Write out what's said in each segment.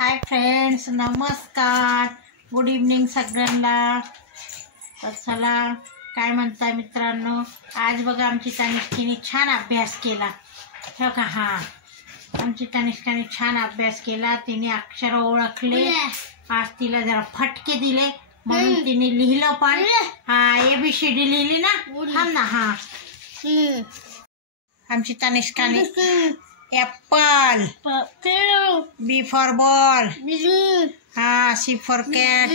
Hi friends, नमस्कार, good evening सगळ्यांना. तर चला, काय म्हणताय मित्रांनो. आज बघा आमची तनिष्काने छान अभ्यास केला. हो का? हां, आमची तनिष्काने छान अभ्यास केला. तिने अक्षर ओळखले. आज तिला जरा फटके दिले म्हणून तिने लिहिलं पण. हां, ABCD लिहिली ना. थांब ना. हां, आमची तनिष्काने एप्पल, B for ball, हाँ, C for cat,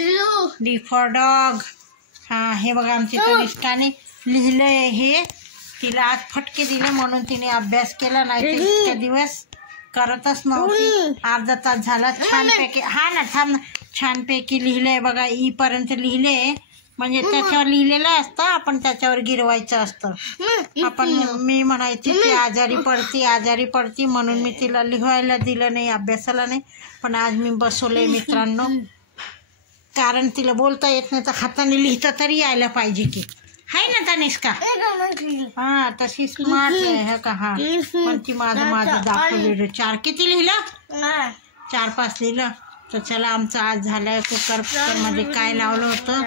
D for dog. हाँ, हे बघा आमची तनिष्काने लिहिलंय. हे तिला आज फटके दिले म्हणून तिने अभ्यास केला, नाही तर इतके दिवस करतच नव्हती. अर्धा तास झाला छानपैकी. हा ना, थांब ना. छानपैकी लिहिलंय बघा. E पर्यंत लिहिले, म्हणजे त्याच्यावर लिहिलेलं असतं, आपण त्याच्यावर गिरवायचं असतं. आपण मी म्हणायची ती आजारी पडती म्हणून मी तिला लिहायला दिलं नाही, अभ्यासाला नाही. पण आज मी बसवलंय मित्रांनो, कारण तिला बोलता येत नाही तर हाताने लिहिता तरी यायला पाहिजे की. हाय ना तनिष्का? हा, तशी स्मार्ट आहे का? हा, पण ती माझं दाखवलेलं 4 किती लिहिलं? 4-5 लिहिलं. तर चला, आमचं आज झालंय. कुकरमध्ये काय लावलं होतं,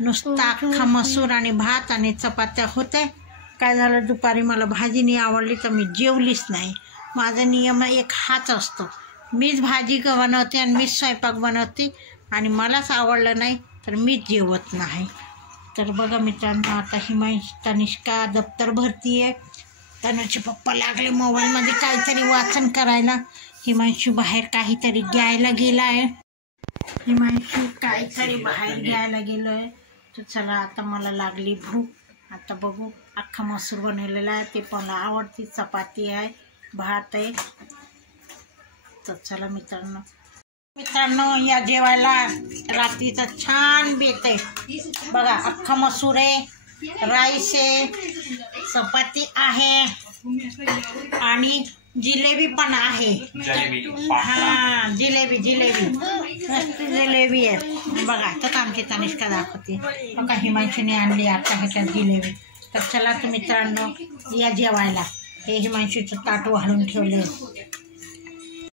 नुसता अख्खा मसूर आणि भात आणि चपात्या होते. काय झालं, दुपारी मला भाजी नाही आवडली तर मी जेवलीच नाही. माझा नियम एक हाच असतो, मीच भाजी बनवते आणि मीच स्वयंपाक बनवते, आणि मलाच आवडलं नाही तर मीच जेवत नाही. तर बघा मित्रांनो, आता तनिष्का दप्तर भरतीये. तनुचे पप्पा लागले मोबाईलमध्ये काहीतरी वाचन करायला. हिमांशू बाहेर काहीतरी घ्यायला गेलाय. तर चला, आता मला लागली भूक. आता बघू, अख्खा मसूर बनवलेला आहे, ते पण आवडती. चपाती आहे, भात आहे. तर चला मित्रांनो या जेवायला. रात्रीचं छान बेत आहे बघा. अख्खा मसूर आहे, राईस आहे, चपाती आहे आणि जिलेबी पण आहे. हा, जिलेबी आहे बघा. तर आमची तनिष्का दाखवते बघा. हिमांशूने आणली आता ह्याच्यात जिलेबी. तर चला तर मित्रांनो, या जेवायला. हे हिमांशूचं ताट वाढून ठेवले.